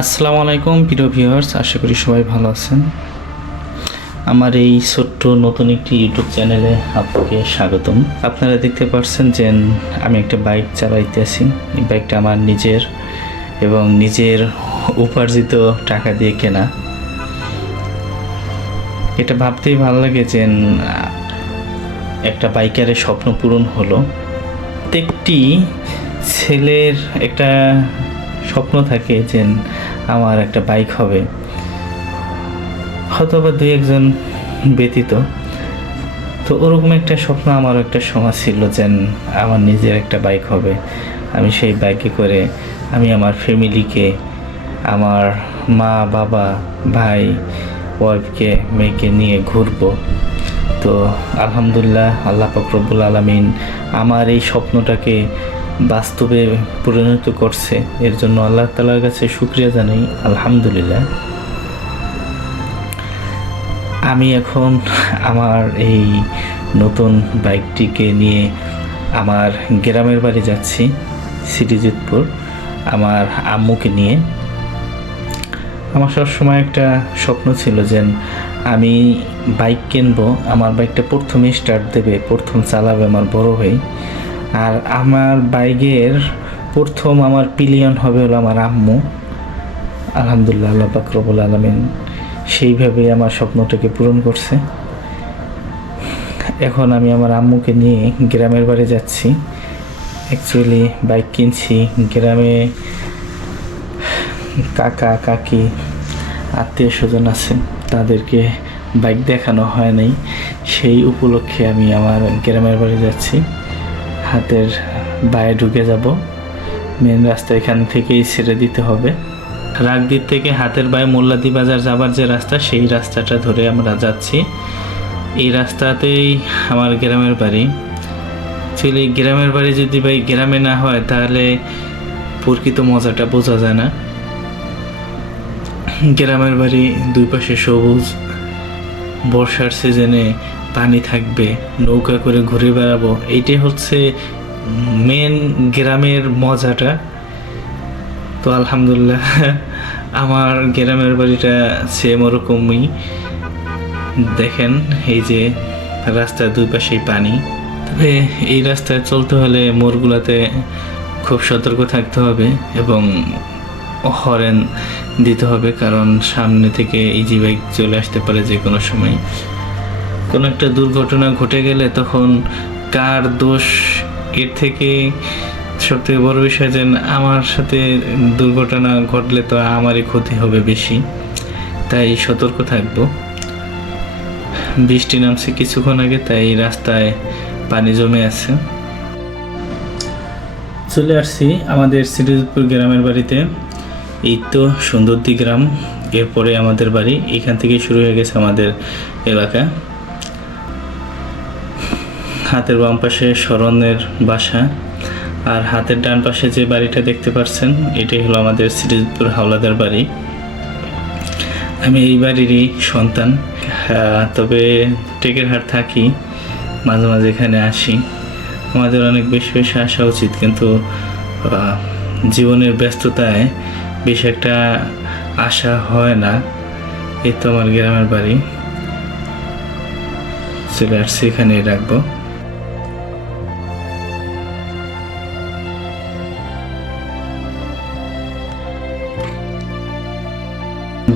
আসসালামু আলাইকুম প্রিয় ভিউয়ার্স, আশা করি সবাই ভালো আছেন। আমার এই ছোট্ট নতুন একটি ইউটিউব চ্যানেলে আপনাকে স্বাগতম। আপনারা দেখতে পাচ্ছেন যে আমি একটা বাইক চালাইতেছি। এই বাইকটা আমার নিজের এবং নিজের উপার্জিত টাকা দিয়ে কেনা। এটা ভাবতেই ভালো লাগে যে একটা বাইকারের স্বপ্ন পূরণ হলো। প্রত্যেকটি ছেলের একটা স্বপ্ন থাকে যে আমার একটা বাইক হবে, হয়তো বা দুই একজন ব্যতীত। তো ওরকম একটা স্বপ্ন আমারও একটা সময় ছিল যে আমার নিজের একটা বাইক হবে। আমি সেই বাইকে করে আমি আমার ফ্যামিলিকে, আমার মা বাবা ভাই ওয়াইফকে মেয়েকে নিয়ে ঘুরবো। তো আলহামদুলিল্লাহ, আল্লাহ পাক রব্বুল আলামিন আমার এই স্বপ্নটাকে বাস্তবে পরিণত করছে। এর জন্য আল্লাহ তাআলার কাছে শুকরিয়া জানাই, আলহামদুলিল্লাহ। আমি এখন আমার এই নতুন বাইকটিকে নিয়ে আমার গ্রামের বাড়ি যাচ্ছি, সিটিজিৎপুর, আমার আম্মুকে নিয়ে। আমার সবসময় একটা স্বপ্ন ছিল যে আমি বাইক কিনবো, আমার বাইকটা প্রথমে স্টার্ট দেবে, প্রথম চালাবে আমার বড় ভাই। আর আমার বাইকের প্রথম আমার পিলিয়ন হবে হলো আমার আম্মু। আলহামদুলিল্লাহ, আল্লাহ পাক রব্বুল আলামিন সেইভাবে আমার স্বপ্নটাকে পূরণ করছে। এখন আমি আমার আম্মুকে নিয়ে গ্রামের বাড়ি যাচ্ছি। অ্যাকচুয়ালি বাইক কিনছি, গ্রামে কাকা কাকি আত্মীয় স্বজন আছে, তাদেরকে বাইক দেখানো হয় নাই। সেই উপলক্ষে আমি আমার গ্রামের বাড়ি যাচ্ছি। হাতের বায়ে ঢুকে যাব, মেন রাস্তা এখান থেকেই ছেড়ে দিতে হবে। রাগদির থেকে হাতের বায়ে মোল্লাদি বাজার যাবার যে রাস্তা, সেই রাস্তাটা ধরে আমরা যাচ্ছি। এই রাস্তাতেই আমার গ্রামের বাড়ি। অ্যাকচুয়ালি গ্রামের বাড়ি যদি ভাই গ্রামে না হয় তাহলে প্রকৃত মজাটা বোঝা যায় না। গ্রামের বাড়ি, দুই পাশে সবুজ, বর্ষার সিজনে পানি থাকবে, নৌকা করে ঘুরে বেড়াবো, এইটাই হচ্ছে মেন গ্রামের মজাটা। তো আলহামদুলিল্লাহ, আমার গ্রামের বাড়িটা সেম ওরকমই। দেখেন এই যে রাস্তার দুই পাশেই পানি। তবে এই রাস্তায় চলতে হলে মোড়গুলোতে খুব সতর্ক থাকতে হবে এবং হরেন দিতে হবে, কারণ সামনে থেকে ইজি বাইক চলে আসতে পারে যে কোনো সময়। কোনো একটা দুর্ঘটনা ঘটে গেলে তখন কার দোষ, এর থেকে সবথেকে বড় বিষয় যে আমার সাথে দুর্ঘটনা ঘটলে তো আমারই ক্ষতি হবে বেশি, তাই সতর্ক থাকবো। বৃষ্টি নামছে কিছুক্ষণ আগে, তাই রাস্তায় পানি জমে আছে। চলে আসছি আমাদের সিটিজিৎপুর গ্রামের বাড়িতে। এই তো সুন্দরদি গ্রাম, এরপরে আমাদের বাড়ি। এখান থেকে শুরু হয়ে গেছে আমাদের এলাকা। হাতের বাম পাশে শরণের বাসা, আর হাতের ডান পাশে যে বাড়িটা দেখতে পাচ্ছেন, এটাই হলো আমাদের সিটিজিৎপুর হাওলাদার বাড়ি। আমি এই বাড়িরই সন্তান। তবে টেকেরহাট থাকি, মাঝে মাঝে এখানে আসি। আমাদের অনেক বেশি বেশি আসা উচিত, কিন্তু জীবনের ব্যস্ততায় বেশ একটা আশা হয় না। এই তো আমার গ্রামের বাড়ি, চলে আসছি, এখানেই রাখবো।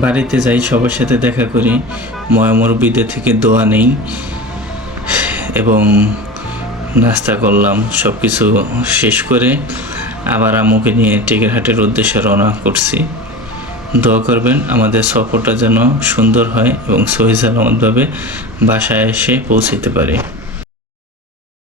বাড়িতে যাই, সবার সাথে দেখা করি, ময়মরবিদের থেকে দোয়া নেই এবং নাস্তা করলাম। সব কিছু শেষ করে আবার আম্মুকে নিয়ে টেকেরহাটের উদ্দেশ্যে রওনা করছি। দোয়া করবেন আমাদের সফরটা যেন সুন্দর হয় এবং সহি সালামতভাবে বাসায় এসে পৌঁছাতে পারি।